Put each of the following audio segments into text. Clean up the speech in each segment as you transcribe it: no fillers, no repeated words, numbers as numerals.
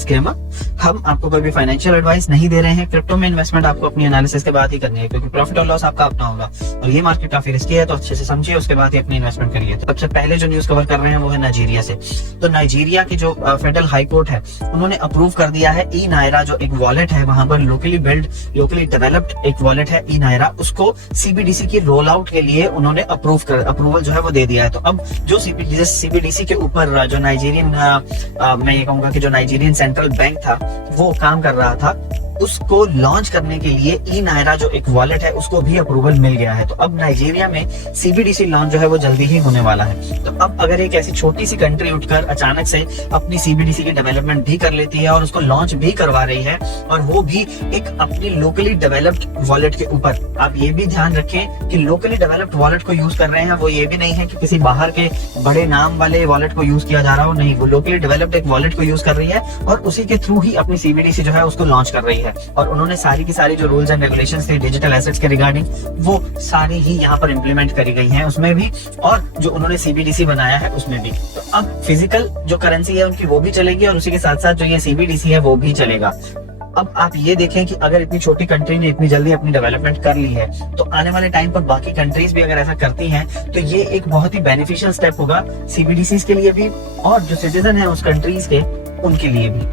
Disclaimer, हम आपको कोई भी फाइनेंशियल एडवाइस नहीं दे रहे हैं। क्रिप्टो में इन्वेस्टमेंट आपको अपनी एनालिसिस के बाद ही करनी है, क्योंकि प्रॉफिट और लॉस आपका अपना होगा और ये मार्केट काफी रिस्की है, तो अच्छे से समझिए, उसके बाद ही अपनी इन्वेस्टमेंट करिए। तो सबसे पहले जो न्यूज कवर कर रहे हैं वो है नाइजीरिया से। तो नाइजीरिया की जो फेडरल हाई कोर्ट है उन्होंने अप्रूव कर दिया है ई नायरा, जो एक वॉलेट है वहां पर लोकली डेवलप्ड एक वॉलेट है ई नायरा, उसको सीबीडीसी की रोल आउट के लिए उन्होंने अप्रूवल जो है वो दे दिया है। तो अब जो सीबीडीसी के ऊपर जो नाइजीरियन मैं ये कहूंगा कि जो नाइजीरियन सेंट्रल बैंक था वो काम कर रहा था, उसको लॉन्च करने के लिए ई नायरा जो एक वॉलेट है उसको भी अप्रूवल मिल गया है। तो अब नाइजीरिया में सीबीडीसी लॉन्च जो है वो जल्दी ही होने वाला है। तो अब अगर एक ऐसी छोटी सी कंट्री उठकर अचानक से अपनी सीबीडीसी की डेवलपमेंट भी कर लेती है और उसको लॉन्च भी करवा रही है, और वो भी एक अपनी लोकली डेवलप्ड वॉलेट के ऊपर, आप ये भी ध्यान रखें कि लोकली डेवलप्ड वॉलेट को यूज कर रहे हैं, वो ये भी नहीं है कि किसी बाहर के बड़े नाम वाले वॉलेट को यूज किया जा रहा हो, नहीं, वो लोकली डेवलप्ड एक वॉलेट को यूज कर रही है और उसी के थ्रू ही अपनी सीबीडीसी जो है उसको लॉन्च कर रही है। और उन्होंने सारी की सारी जो रूल्स एंड रेगुलेशंस थे डिजिटल एसेट्स के रिगार्डिंग, वो सारी ही यहाँ पर इंप्लीमेंट करी गई हैं उसमें भी, और जो उन्होंने सीबीडीसी बनाया है उसमें भी। तो अब फिजिकल जो करेंसी है उनकी वो भी चलेगी और उसी के साथ साथ जो ये सीबीडीसी है वो भी चलेगा। अब आप ये देखें कि अगर इतनी छोटी कंट्री ने इतनी जल्दी अपनी डेवलपमेंट कर ली है, तो आने वाले टाइम पर बाकी कंट्रीज भी अगर ऐसा करती हैं तो ये एक बहुत ही बेनिफिशियल स्टेप होगा सीबीडीसी के लिए भी और जो सिटीजन है उस कंट्रीज के उनके लिए भी।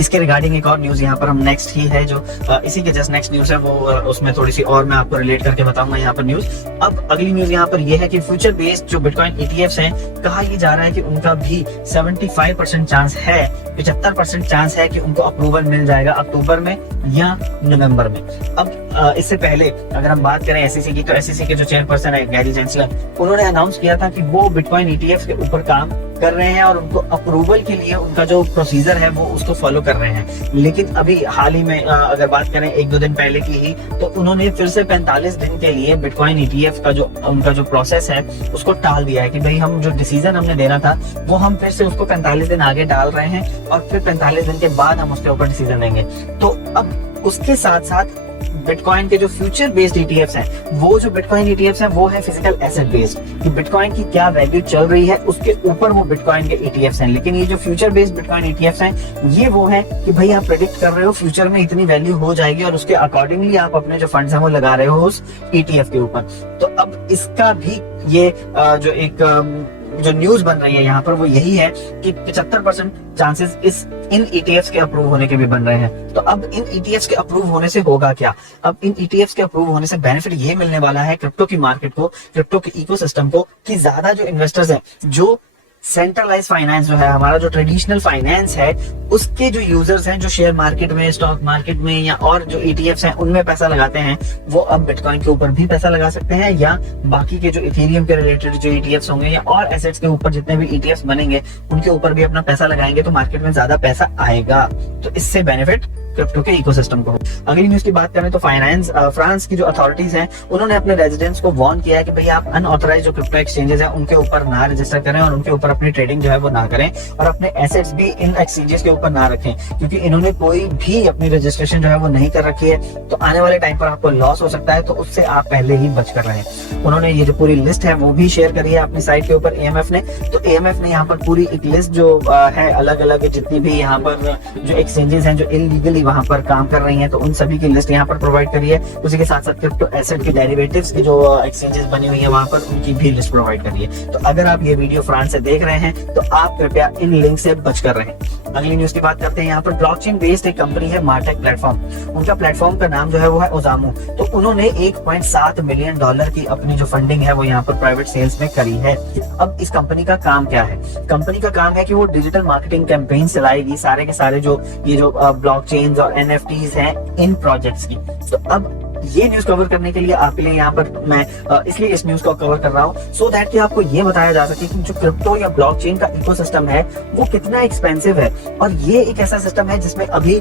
इसके रिगार्डिंग एक और न्यूज यहाँ पर हम नेक्स्ट ही है जो इसी के जस्ट नेक्स्ट न्यूज है वो उसमें थोड़ी सी और मैं आपको रिलेट करके बताऊंगा यहाँ पर न्यूज। अब अगली न्यूज यहाँ पर ये है कि फ्यूचर बेस्ड जो बिटकॉइन ईटीएफ्स हैं, कहा यह जा रहा है कि उनका भी 75% चांस है, 75% चांस है कि उनको अप्रूवल मिल जाएगा अक्टूबर में या नवंबर में। अब इससे पहले अगर हम बात करें एसईसी की, तो एसईसी के जो चेयरपर्सन है गैरी जेंसलर, उन्होंने अनाउंस किया था कि वो बिटकॉइन ईटीएफ के ऊपर काम कर रहे हैं और उनको अप्रूवल के लिए उनका जो प्रोसीजर है वो उसको फॉलो कर रहे हैं। लेकिन अभी हाल ही में अगर बात करें 1-2 दिन पहले की ही, तो उन्होंने फिर से 45 दिन के लिए बिटकॉइन ईटीएफ का जो उनका जो प्रोसेस है उसको टाल दिया है कि भाई हम जो डिसीजन हमने देना था वो हम फिर से उसको 45 दिन आगे डाल रहे हैं और फिर 45 दिन के बाद हम उसके ऊपर डिसीजन लेंगे। तो अब उसके साथ साथ बिटकॉइन के जो फ्यूचर बेस्ड ईटीएफ्स हैं, वो जो बिटकॉइन ईटीएफ्स हैं वो है फिजिकल एसेट बेस्ड, कि बिटकॉइन की क्या वैल्यू चल रही है उसके ऊपर वो बिटकॉइन के ईटीएफ्स हैं। लेकिन ये जो फ्यूचर बेस्ड बिटकॉइन ईटीएफ्स हैं, ये वो है कि भाई आप प्रेडिक्ट कर रहे हो फ्यूचर में इतनी वैल्यू हो जाएगी और उसके अकॉर्डिंगली आप अपने जो फंड्स हैं वो लगा रहे हो उस ईटीएफ के ऊपर। तो अब इसका भी ये जो एक जो न्यूज बन रही है यहाँ पर वो यही है कि 75% चांसेस इन ईटीएफ्स के अप्रूव होने के भी बन रहे हैं। तो अब इन ईटीएफ्स के अप्रूव होने से होगा क्या? अब इन ईटीएफ्स के अप्रूव होने से बेनिफिट ये मिलने वाला है क्रिप्टो की मार्केट को, क्रिप्टो के इकोसिस्टम को, कि ज्यादा जो इन्वेस्टर्स हैं, जो सेंट्रलाइज फाइनेंस जो है हमारा जो ट्रेडिशनल फाइनेंस है, उसके जो यूजर्स हैं जो शेयर मार्केट में, स्टॉक मार्केट में या और जो ईटीएफ्स हैं उनमें पैसा लगाते हैं, वो अब बिटकॉइन के ऊपर भी पैसा लगा सकते हैं या बाकी के जो इथेरियम के रिलेटेड जो ईटीएफ्स होंगे या और एसेट्स के ऊपर जितने भी ईटीएफ्स बनेंगे उनके ऊपर भी अपना पैसा लगाएंगे तो मार्केट में ज्यादा पैसा आएगा। तो इससे बेनिफिट क्रिप्टो के इकोसिस्टम को। अगली न्यूज की बात करें तो फ्रांस की जो अथॉरिटीज हैं उन्होंने अपने रेजिडेंट्स को वार्न किया है कि भाई आप अनऑथराइज्ड जो क्रिप्टो एक्सचेंजेस हैं उनके ऊपर ना रजिस्टर करें और उनके ऊपर अपनी ट्रेडिंग जो है वो ना करें और अपने एसेट्स भी इन एक्सचेंजेस के ऊपर ना रखें, क्योंकि इन्होंने कोई भी अपनी रजिस्ट्रेशन जो है वो नहीं कर रखी है। तो आने वाले टाइम पर आपको लॉस हो सकता है, तो उससे आप पहले ही बच कर रहें। उन्होंने ये जो पूरी लिस्ट है वो भी शेयर करी है अपनी साइट के ऊपर एएमएफ ने। तो एएमएफ ने यहाँ पर पूरी एक लिस्ट जो है अलग अलग जितनी भी यहाँ पर जो एक्सचेंजेस हैं जो इलीगली वहां पर काम कर रही हैं, तो उन सभी की लिस्ट यहाँ पर प्रोवाइड करी है। उसी के साथ साथ क्रिप्टो एसेट के डेरिवेटिव्स की जो एक्सचेंजेस बनी हुई है वहां पर उनकी भी लिस्ट प्रोवाइड करी है। तो अगर आप ये वीडियो फ्रांस से देख रहे हैं तो आप कृपया इन लिंक से बच कर रहें। अगली न्यूज की बात करते हैं। यहाँ पर ब्लॉकचेन बेस्ड एक कंपनी है मार्टेक प्लेटफॉर्म, उनका प्लेटफॉर्म का नाम जो है वो है ओजामू। तो उन्होंने $1.7 मिलियन की अपनी जो फंडिंग है वो यहाँ पर प्राइवेट सेल्स में करी है। अब इस कंपनी का काम क्या है? कंपनी का काम है कि वो डिजिटल मार्केटिंग कैंपेन चलाएगी सारे के सारे जो ये जो ब्लॉकचेन्स और एनएफटीज हैं इन प्रोजेक्ट्स की। तो अब ये न्यूज कवर करने के लिए आपके लिए यहाँ पर मैं इसलिए इस न्यूज को कवर कर रहा हूँ सो दैट कि आपको ये बताया जा सके कि जो क्रिप्टो या ब्लॉकचेन का इकोसिस्टम है वो कितना एक्सपेंसिव है। और ये एक ऐसा सिस्टम है जिसमें अभी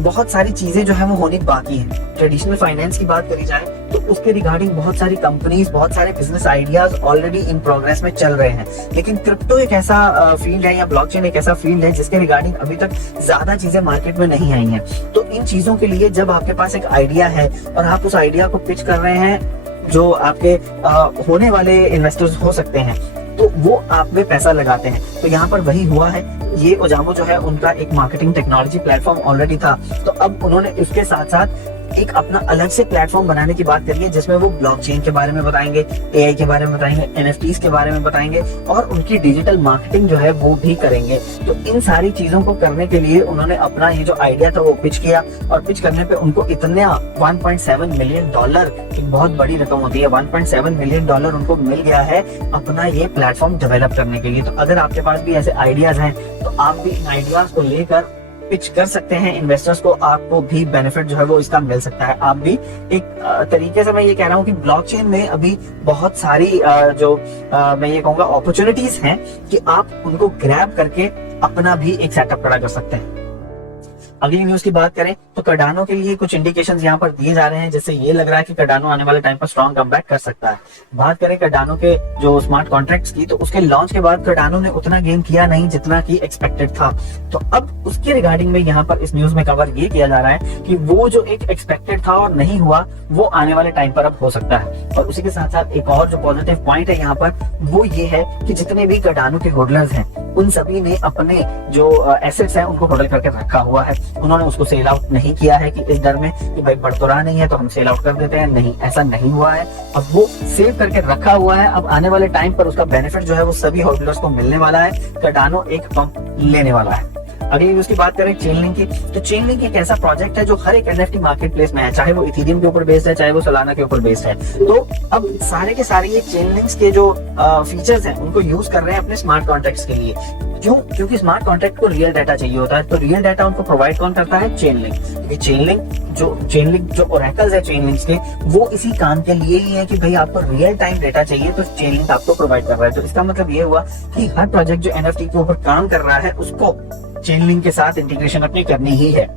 बहुत सारी चीजें जो है वो होनी बाकी है। ट्रेडिशनल फाइनेंस की बात करी जाए तो उसके रिगार्डिंग बहुत सारी कंपनीज, बहुत सारे business ideas already in progress में चल रहे हैं। लेकिन क्रिप्टो एक ऐसा फील्ड है या ब्लॉकचेन एक ऐसा फील्ड है जिसके रिगार्डिंग अभी तक ज्यादा चीजें मार्केट में नहीं आई हैं। तो इन चीजों के लिए जब आपके पास एक आइडिया है और आप उस आइडिया को पिच कर रहे हैं जो आपके होने वाले इन्वेस्टर्स हो सकते हैं, तो वो आप में पैसा लगाते हैं। तो यहाँ पर वही हुआ है, ये ओजामो जो है उनका एक मार्केटिंग टेक्नोलॉजी प्लेटफॉर्म ऑलरेडी था, तो अब उन्होंने उसके साथ साथ एक अपना अलग से प्लेटफॉर्म बनाने की बात करी है, जिसमें वो ब्लॉकचेन के बारे में बताएंगे, एआई के बारे में बताएंगे, एनएफटीज के बारे में बताएंगे और उनकी डिजिटल मार्केटिंग जो है वो भी करेंगे। तो इन सारी चीजों को करने के लिए उन्होंने अपना ये जो आइडिया था वो पिच किया, और पिच करने पे उनको इतने 1.7 मिलियन डॉलर, एक बहुत बड़ी रकम होती है, 1.7 मिलियन डॉलर उनको मिल गया है अपना ये प्लेटफॉर्म डेवलप करने के लिए। तो अगर आपके पास भी ऐसे आइडियाज हैं तो आप भी इन आइडियाज को लेकर पिच कर सकते हैं इन्वेस्टर्स को, आपको भी बेनिफिट जो है वो इसका मिल सकता है। आप भी एक तरीके से मैं ये कह रहा हूँ कि ब्लॉकचेन में अभी बहुत सारी मैं ये कहूँगा अपॉर्चुनिटीज हैं कि आप उनको ग्रैब करके अपना भी एक सेटअप खड़ा कर सकते हैं। अगली न्यूज की बात करें तो कार्डानो के लिए कुछ इंडिकेशंस यहाँ पर दिए जा रहे हैं, जिससे ये लग रहा है कि कार्डानो आने वाले टाइम पर स्ट्रॉन्ग कमबैक कर सकता है। बात करें कार्डानो के जो स्मार्ट कॉन्ट्रैक्ट्स की, तो उसके लॉन्च के बाद कार्डानो ने उतना गेन किया नहीं जितना कि एक्सपेक्टेड था। तो अब उसके रिगार्डिंग में यहाँ पर इस न्यूज में कवर ये किया जा रहा है कि वो जो एक एक्सपेक्टेड था और नहीं हुआ, वो आने वाले टाइम पर अब हो सकता है। और उसी के साथ साथ एक और जो पॉजिटिव पॉइंट है यहाँ पर वो ये है कि जितने भी कार्डानो के होल्डर्स हैं उन सभी ने अपने जो एसेट्स हैं उनको होल्ड करके रखा हुआ है। उन्होंने उसको सेल आउट नहीं किया है कि इस डर में कि भाई बढ़ तो रहा नहीं है तो हम सेल आउट कर देते हैं, नहीं, ऐसा नहीं हुआ है। अब वो सेव करके रखा हुआ है, अब आने वाले टाइम पर उसका बेनिफिट जो है वो सभी होल्डर्स को मिलने वाला है, कार्डानो एक पंप लेने वाला है। अगली न्यूज की बात करें चेनलिंक की, तो चेनलिंक एक ऐसा प्रोजेक्ट है जो हर एक एनएफटी मार्केट प्लेस में है, चाहे वो इथेरियम के ऊपर बेस्ड है, चाहे वो सोलाना के ऊपर बेस्ड है। तो अब सारे के सारे ये चेनलिंक्स के जो फीचर्स हैं उनको यूज कर रहे हैं अपने स्मार्ट कॉन्ट्रैक्ट्स के लिए। क्यों? क्योंकि स्मार्ट कॉन्ट्रैक्ट को रियल डाटा चाहिए होता है, तो रियल डाटा उनको प्रोवाइड कौन करता है? चेनलिंक। क्योंकि चेनलिंक जो ओरेकल्स है चेनलिंक्स के, वो इसी काम के लिए ही है कि भाई आपको रियल टाइम डाटा चाहिए तो चेनलिंक आपको प्रोवाइड कर रहा है। तो इसका मतलब ये हुआ कि हर प्रोजेक्ट जो एनएफटी के ऊपर काम कर रहा है उसको चेनलिंक के साथ इंटीग्रेशन अपनी करनी ही है।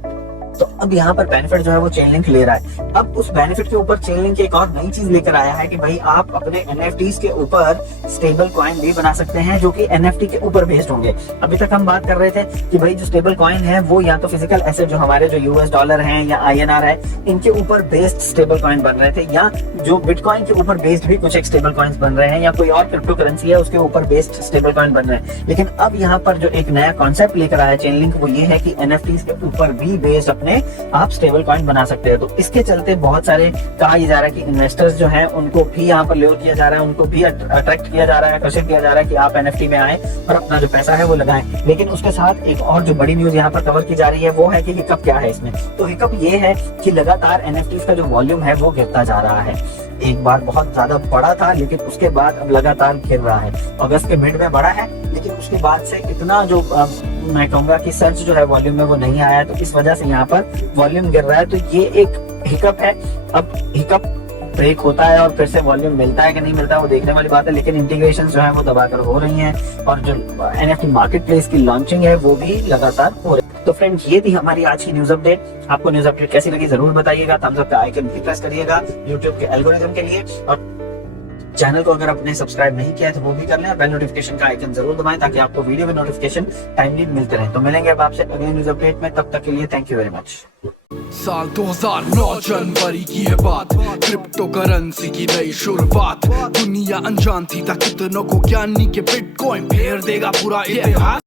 तो अब यहाँ पर बेनिफिट जो है वो चेनलिंक ले रहा है। अब उस बेनिफिट के ऊपर चेनलिंक एक और नई चीज लेकर आया है कि भाई आप अपने एनएफटीज के ऊपर स्टेबल कॉइन भी बना सकते हैं जो कि एनएफटी के ऊपर बेस्ड होंगे। अभी तक हम बात कर रहे थे कि भाई जो स्टेबल कॉइन है वो या तो फिजिकल एसेट जो हमारे जो यूएस डॉलर हैं या आईएनआर है, इनके ऊपर बेस्ड स्टेबल कॉइन बन रहे थे, या जो बिटकॉइन के ऊपर बेस्ड भी कुछ एक स्टेबल कॉइन्स बन रहे हैं, या कोई और क्रिप्टो करेंसी है उसके ऊपर बेस्ड स्टेबल कॉइन बन रहे हैं। लेकिन अब यहाँ पर जो एक नया कॉन्सेप्ट लेकर आया चेनलिंक वो ये है कि एनएफटीज के ऊपर भी बेस्ड अपने आप स्टेबल कॉइन बना सकते हैं। तो इसके चलते बहुत सारे कहा जा रहा है कि इन्वेस्टर्स जो हैं उनको भी यहाँ पर लेवर किया जा रहा है, उनको भी अट्रैक्ट किया जा रहा है, आकर्षित किया जा रहा है कि आप एनएफटी में आए और अपना जो पैसा है वो लगाएं। लेकिन उसके साथ एक और जो बड़ी न्यूज यहाँ पर कवर की जा रही है वो है कि हिकअप क्या है इसमें। तो हिकअप ये है कि लगातार एनएफटीज का जो वॉल्यूम है वो गिरता जा रहा है। एक बार बहुत ज्यादा बड़ा था लेकिन उसके बाद अब लगातार गिर रहा है। अगस्त के मिड में बढ़ा है लेकिन उसके बाद से इतना जो मैं कहूंगा कि सर्च जो है वॉल्यूम में वो नहीं आया, तो इस वजह से यहाँ पर वॉल्यूम गिर रहा है। तो ये एक हिकअप है। अब हिकअप ब्रेक होता है और फिर से वॉल्यूम मिलता है कि नहीं मिलता है वो देखने वाली बात है, लेकिन इंटीग्रेशन जो है वो दबाकर हो रही हैं और जो एनएफटी मार्केट प्लेस की लॉन्चिंग है वो भी लगातार हो रही है। तो फ्रेंड्स ये थी हमारी आज की न्यूज अपडेट। आपको न्यूज अपडेट कैसी लगी जरूर बताइएगा, थम्स अप का आइकन भी प्रेस करिएगा यूट्यूब के एल्गोरिथम के लिए, और चैनल को अगर आपने सब्सक्राइब नहीं किया है तो वो भी कर लें और बेल नोटिफिकेशन का आइकन जरूर दबाएं ताकि आपको वीडियो में नोटिफिकेशन टाइमली मिलते रहे। तो मिलेंगे अब आपसे अगले न्यूज अपडेट में, तब तक के लिए थैंक यू वेरी मच। साल 2009 जनवरी की है बात, क्रिप्टो करेंसी की नई शुरुआत, दुनिया अनजान थी कितनों को ज्ञानी के बिटकॉइन फेर देगा पूरा इतिहास।